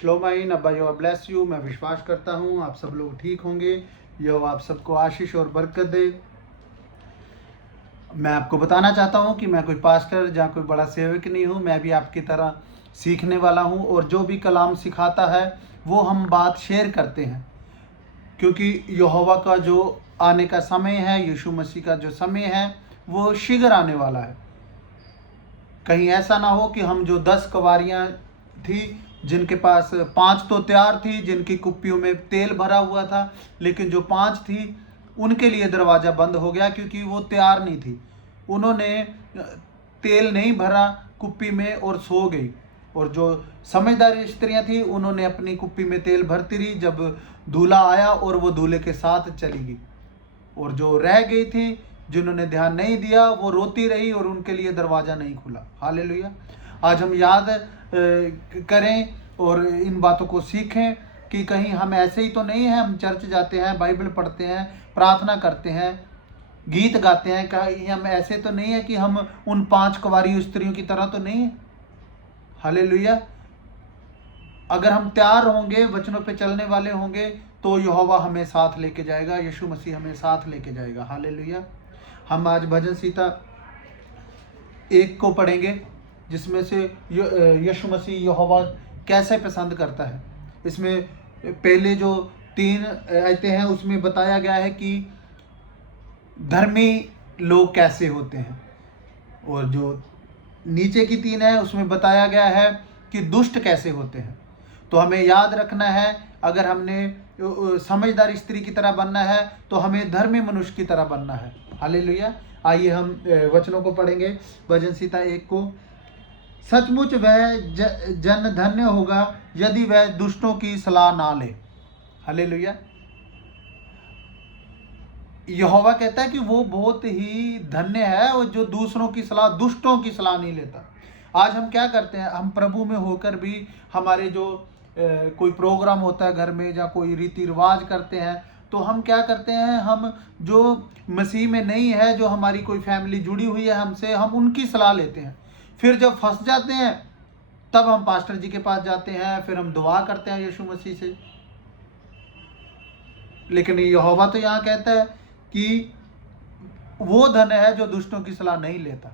श्लोमाइन अब्बा यहोवा bless you. मैं विश्वास करता हूँ आप सब लोग ठीक होंगे। यहोवा आप सबको आशीष और बरकत दे। मैं आपको बताना चाहता हूँ कि मैं कोई पास्टर या कोई बड़ा सेवक नहीं हूँ। मैं भी आपकी तरह सीखने वाला हूँ और जो भी कलाम सिखाता है वो हम बात शेयर करते हैं, क्योंकि यहोवा का जो आने का समय है, यीशु मसीह का जो समय है वो शीघ्र आने वाला है। कहीं ऐसा ना हो कि हम जो 10 कवारियाँ थी जिनके पास 5 तो तैयार थी, जिनकी कुप्पियों में तेल भरा हुआ था, लेकिन जो 5 थी उनके लिए दरवाज़ा बंद हो गया क्योंकि वो तैयार नहीं थी। उन्होंने तेल नहीं भरा कुप्पी में और सो गई। और जो समझदार स्त्रियां थी उन्होंने अपनी कुप्पी में तेल भरती रही, जब दूल्हा आया और वो दूल्हे के साथ चली गई। और जो रह गई थी, जिन्होंने ध्यान नहीं दिया, वो रोती रही और उनके लिए दरवाज़ा नहीं खुला। हालेलुया। आज हम याद करें और इन बातों को सीखें कि कहीं हम ऐसे ही तो नहीं हैं। हम चर्च जाते हैं, बाइबल पढ़ते हैं, प्रार्थना करते हैं, गीत गाते हैं, कहीं हम ऐसे तो नहीं है कि हम उन 5 कुंवारी स्त्रियों की तरह तो नहीं है। हालेलुया। अगर हम तैयार होंगे, वचनों पे चलने वाले होंगे, तो यहोवा हमें साथ लेके जाएगा, यीशु मसीह हमें साथ लेके जाएगा। हालेलुया। हम आज भजन संहिता 1 को पढ़ेंगे, जिसमें से यीशु मसीह यहोवा कैसे पसंद करता है। इसमें पहले जो 3 आयतें हैं उसमें बताया गया है कि धर्मी लोग कैसे होते हैं, और जो नीचे की 3 है उसमें बताया गया है कि दुष्ट कैसे होते हैं। तो हमें याद रखना है, अगर हमने समझदार स्त्री की तरह बनना है तो हमें धर्मी मनुष्य की तरह बनना है। हालेलुया। आइए हम वचनों को पढ़ेंगे। भजन संहिता 1 को। सचमुच वह जन धन्य होगा यदि वह दुष्टों की सलाह ना ले। हालेलुया। यहोवा कहता है कि वो बहुत ही धन्य है और जो दूसरों की सलाह, दुष्टों की सलाह नहीं लेता। आज हम क्या करते हैं, हम प्रभु में होकर भी हमारे जो कोई प्रोग्राम होता है घर में या कोई रीति रिवाज करते हैं, तो हम क्या करते हैं, हम जो मसीह में नहीं है, जो हमारी कोई फैमिली जुड़ी हुई है हमसे, हम उनकी सलाह लेते हैं। फिर जब फंस जाते हैं तब हम पास्टर जी के पास जाते हैं, फिर हम दुआ करते हैं यीशु मसीह से। लेकिन यहोवा तो यहाँ कहता है कि वो धन है जो दुष्टों की सलाह नहीं लेता।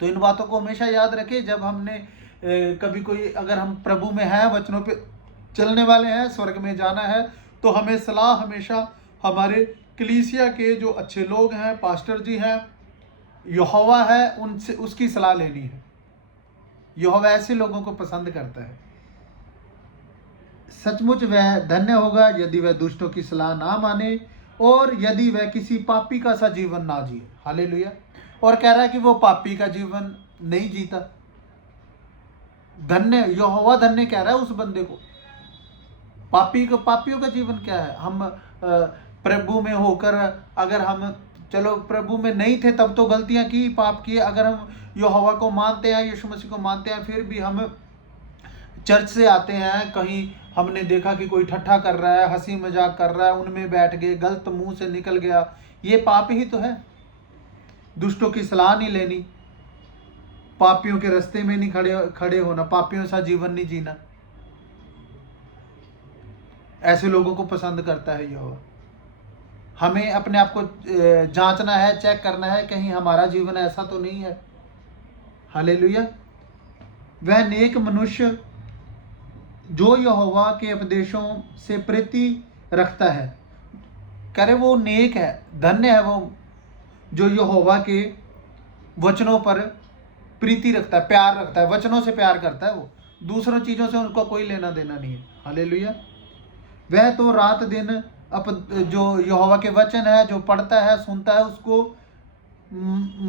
तो इन बातों को हमेशा याद रखें। जब हमने कभी कोई, अगर हम प्रभु में हैं, वचनों पे चलने वाले हैं, स्वर्ग में जाना है, तो हमें सलाह हमेशा हमारे कलीसिया के जो अच्छे लोग हैं, पास्टर जी हैं, यहोवा है, उनसे उसकी सलाह लेनी है। यहोवा ऐसे लोगों को पसंद करता है। सचमुच वह धन्य होगा यदि वह दुष्टों की सलाह ना माने और यदि वह किसी पापी का सा जीवन ना जिए। हालेलुया। और कह रहा है कि वो पापी का जीवन नहीं जीता। धन्य, यहोवा धन्य कह रहा है उस बंदे को। पापियों का जीवन क्या है? हम प्रभु में होकर, अगर हम, चलो प्रभु में नहीं थे तब तो गलतियां की, पाप किए, अगर हम यहोवा को मानते हैं, यीशु मसीह को मानते हैं, फिर भी हम चर्च से आते हैं, कहीं हमने देखा कि कोई ठट्ठा कर रहा है, हंसी मजाक कर रहा है, उनमें बैठ गए, गलत मुंह से निकल गया, ये पाप ही तो है। दुष्टों की सलाह नहीं लेनी, पापियों के रास्ते में नहीं खड़े होना, पापियों सा जीवन नहीं जीना। ऐसे लोगों को पसंद करता है यहोवा। हमें अपने आप को जांचना है, चेक करना है, कहीं हमारा जीवन ऐसा तो नहीं है। हालेलुया। वह नेक मनुष्य जो यहोवा के उपदेशों से प्रीति रखता है, करे वो नेक है, धन्य है वो जो यहोवा के वचनों पर प्रीति रखता है, प्यार रखता है, वचनों से प्यार करता है। वो दूसरों चीज़ों से उनको कोई लेना देना नहीं है। हालेलुया। वह तो रात दिन जो यहोवा के वचन है, जो पढ़ता है, सुनता है, उसको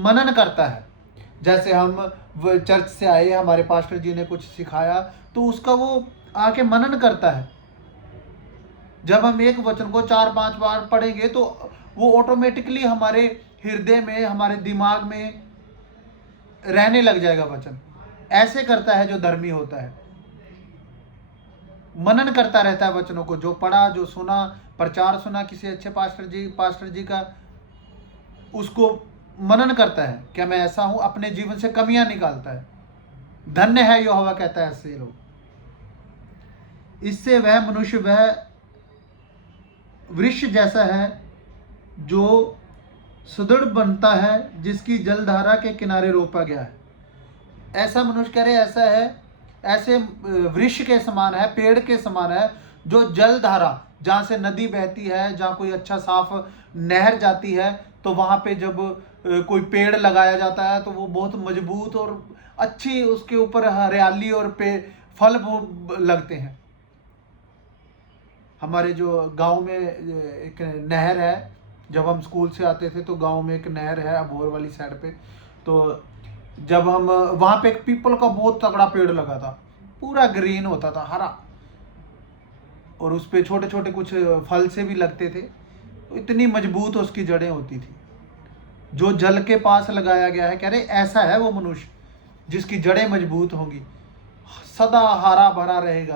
मनन करता है। जैसे हम चर्च से आए, हमारे पास्टर जी ने कुछ सिखाया, तो उसका वो आके मनन करता है। जब हम एक वचन को 4-5 बार पढ़ेंगे तो वो ऑटोमेटिकली हमारे हृदय में, हमारे दिमाग में रहने लग जाएगा वचन। ऐसे करता है जो धर्मी होता है, मनन करता रहता है वचनों को। जो पढ़ा, जो सुना, प्रचार सुना किसी अच्छे पास्टर जी का, उसको मनन करता है, क्या मैं ऐसा हूं, अपने जीवन से कमियां निकालता है। धन्य है यहोवा कहता है ऐसे लोग। इससे वह मनुष्य वह वृक्ष जैसा है जो सुदृढ़ बनता है, जिसकी जलधारा के किनारे रोपा गया है। ऐसा मनुष्य कह रहे ऐसा है, ऐसे वृक्ष के समान है, पेड़ के समान है, जो जलधारा, जहाँ से नदी बहती है, जहाँ कोई अच्छा साफ नहर जाती है, तो वहाँ पे जब कोई पेड़ लगाया जाता है तो वो बहुत मजबूत और अच्छी, उसके ऊपर हरियाली और फल लगते हैं। हमारे जो गांव में एक नहर है, जब हम स्कूल से आते थे तो गांव में एक नहर है अबोहर वाली साइड पे, तो जब हम वहाँ पे एक पीपल का बहुत तगड़ा पेड़ लगा था, पूरा ग्रीन होता था, हरा, और उस पे छोटे छोटे कुछ फल से भी लगते थे, तो इतनी मजबूत उसकी जड़ें होती थी। जो जल के पास लगाया गया है, कह रहे ऐसा है वो मनुष्य जिसकी जड़ें मजबूत होंगी, सदा हरा भरा रहेगा,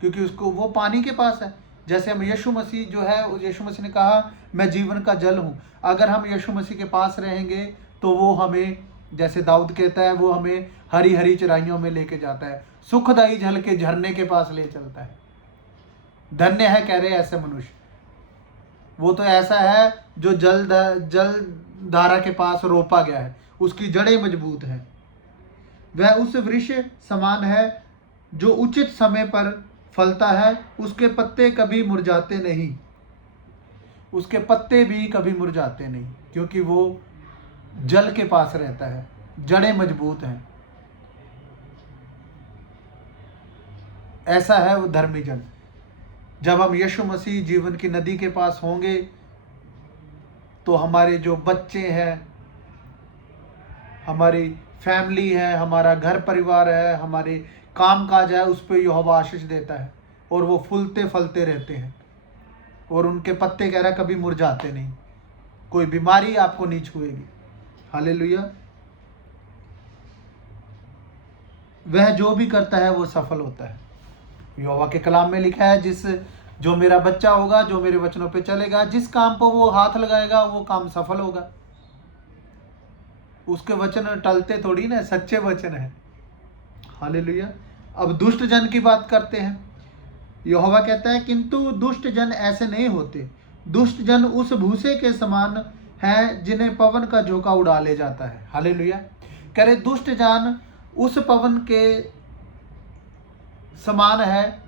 क्योंकि उसको वो पानी के पास है। जैसे हम यीशु मसीह जो है, यीशु मसीह ने कहा मैं जीवन का जल हूँ। अगर हम यीशु मसीह के पास रहेंगे तो वो हमें, जैसे दाऊद कहता है, वो हमें हरी हरी चराइयों में लेके जाता है, सुखदायी जल के झरने के पास ले चलता है। धन्य है, कह रहे ऐसे मनुष्य। वो तो ऐसा है जो जल धारा के पास रोपा गया है, उसकी जड़ें मजबूत हैं। वह उस वृक्ष समान है जो उचित समय पर फलता है, उसके पत्ते कभी मुरझाते नहीं, उसके पत्ते भी कभी मुरझाते नहीं, क्योंकि वो जल के पास रहता है, जड़ें मजबूत हैं। ऐसा है वो धर्मी जन। जब हम यीशु मसीह जीवन की नदी के पास होंगे तो हमारे जो बच्चे हैं, हमारी फैमिली है, हमारा घर परिवार है, हमारे काम काज है, उस पर यहोवा आशीष देता है, और वो फूलते फलते रहते हैं, और उनके पत्ते कह रहा कभी मुरझाते नहीं, कोई बीमारी आपको नहीं छुएगी। हालेलुया। वह जो भी करता है वो सफल होता है। यहोवा के कलाम में लिखा है, जो मेरा बच्चा होगा, जो मेरे वचनों पे चलेगा, जिस काम पर वो हाथ लगाएगा वो काम सफल होगा। उसके वचन टलते थोड़ी ना, सच्चे वचन है। हालेलुया। अब दुष्ट जन की बात करते हैं। यहोवा कहता है किंतु दुष्ट जन ऐसे नहीं होते, दुष्ट जन उस भूसे के समान है जिन्हें पवन का झोंका उड़ा ले जाता है। हालेलुया। कह रहे दुष्ट जन उस पवन के समान है,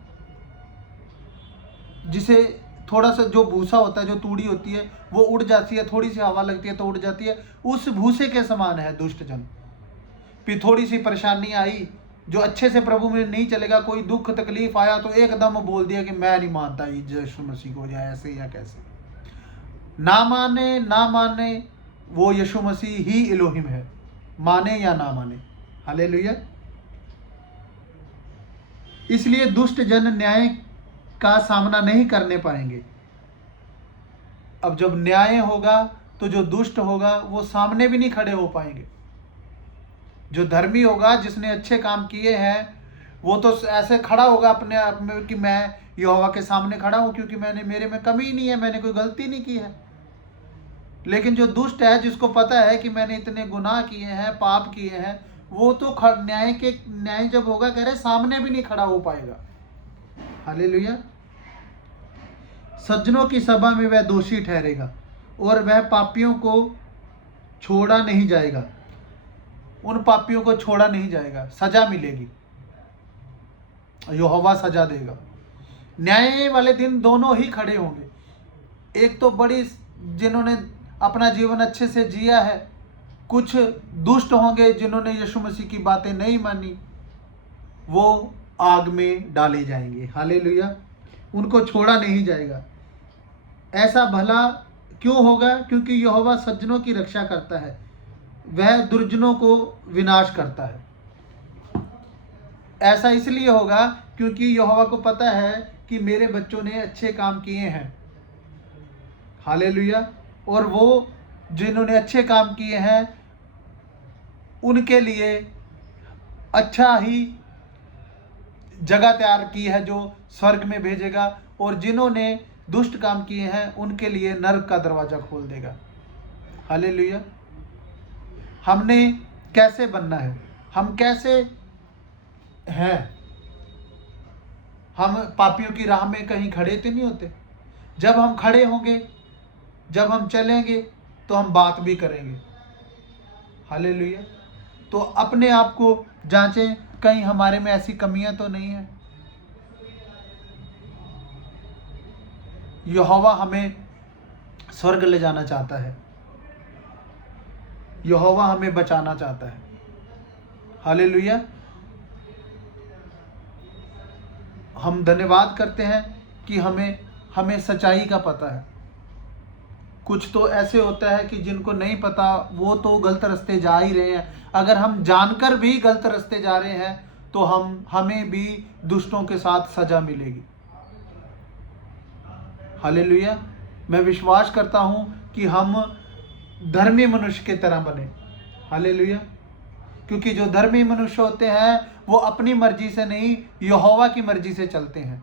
जिसे थोड़ा सा जो भूसा होता है, जो तूड़ी होती है, वो उड़ जाती है, थोड़ी सी हवा लगती है तो उड़ जाती है, उस भूसे के समान है दुष्ट जन। फिर थोड़ी सी परेशानी आई, जो अच्छे से प्रभु में नहीं चलेगा, कोई दुख तकलीफ आया तो एकदम बोल दिया कि मैं नहीं मानता यीशु मसीह को, या ऐसे या कैसे। ना माने वो यीशु मसीह ही इलोहिम है, माने या ना माने। हालेलुया। इसलिए दुष्ट जन न्याय का सामना नहीं करने पाएंगे। अब जब न्याय होगा तो जो दुष्ट होगा वो सामने भी नहीं खड़े हो पाएंगे। जो धर्मी होगा, जिसने अच्छे काम किए हैं, वो तो ऐसे खड़ा होगा अपने आप में कि मैं यहोवा के सामने खड़ा हूं, क्योंकि मेरे में कमी नहीं है, मैंने कोई गलती नहीं की है। लेकिन जो दुष्ट है, जिसको पता है कि मैंने इतने गुनाह किए हैं, पाप किए हैं, वो तो न्याय जब होगा, कह रहे सामने भी नहीं खड़ा हो पाएगा। हालेलुया। सज्जनों की सभा में वह दोषी ठहरेगा और वह पापियों को छोड़ा नहीं जाएगा। उन पापियों को छोड़ा नहीं जाएगा, सजा मिलेगी, यहोवा सजा देगा। न्याय वाले दिन दोनों ही खड़े होंगे। एक तो बड़ी, जिन्होंने अपना जीवन अच्छे से जिया है, कुछ दुष्ट होंगे जिन्होंने यीशु मसीह की बातें नहीं मानी, वो आग में डाले जाएंगे। हालेलुया। उनको छोड़ा नहीं जाएगा। ऐसा भला क्यों होगा? क्योंकि यहोवा सज्जनों की रक्षा करता है, वह दुर्जनों को विनाश करता है। ऐसा इसलिए होगा क्योंकि यहोवा को पता है कि मेरे बच्चों ने अच्छे काम किए हैं। हालेलुया। और वो जिन्होंने अच्छे काम किए हैं, उनके लिए अच्छा ही जगह तैयार की है जो स्वर्ग में भेजेगा, और जिन्होंने दुष्ट काम किए हैं उनके लिए नरक का दरवाजा खोल देगा। हालेलुया। हमने कैसे बनना है? हम कैसे हैं? हम पापियों की राह में कहीं खड़े तो नहीं होते। जब हम खड़े होंगे, जब हम चलेंगे, तो हम बात भी करेंगे। हालेलुया। तो अपने आप को जांचें, कहीं हमारे में ऐसी कमियां तो नहीं है। यहोवा हमें स्वर्ग ले जाना चाहता है, यहोवा हमें बचाना चाहता है। हालेलुया। हम धन्यवाद करते हैं कि हमें सच्चाई का पता है। कुछ तो ऐसे होता है कि जिनको नहीं पता, वो तो गलत रास्ते जा ही रहे हैं। अगर हम जानकर भी गलत रास्ते जा रहे हैं तो हमें भी दुष्टों के साथ सजा मिलेगी। हालेलुया। मैं विश्वास करता हूं कि हम धर्मी मनुष्य की तरह बने। हालेलुया। क्योंकि जो धर्मी मनुष्य होते हैं वो अपनी मर्जी से नहीं, यहोवा की मर्जी से चलते हैं।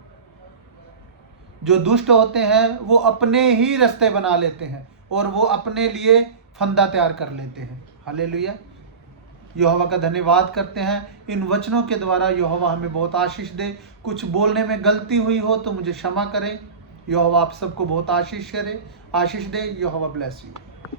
जो दुष्ट होते हैं वो अपने ही रास्ते बना लेते हैं और वो अपने लिए फंदा तैयार कर लेते हैं। हालेलुया। यहोवा का धन्यवाद करते हैं। इन वचनों के द्वारा यहोवा हमें बहुत आशीष दे। कुछ बोलने में गलती हुई हो तो मुझे क्षमा करें। यहोवा आप सबको बहुत आशीष दे। यहोवा ब्लेस यू।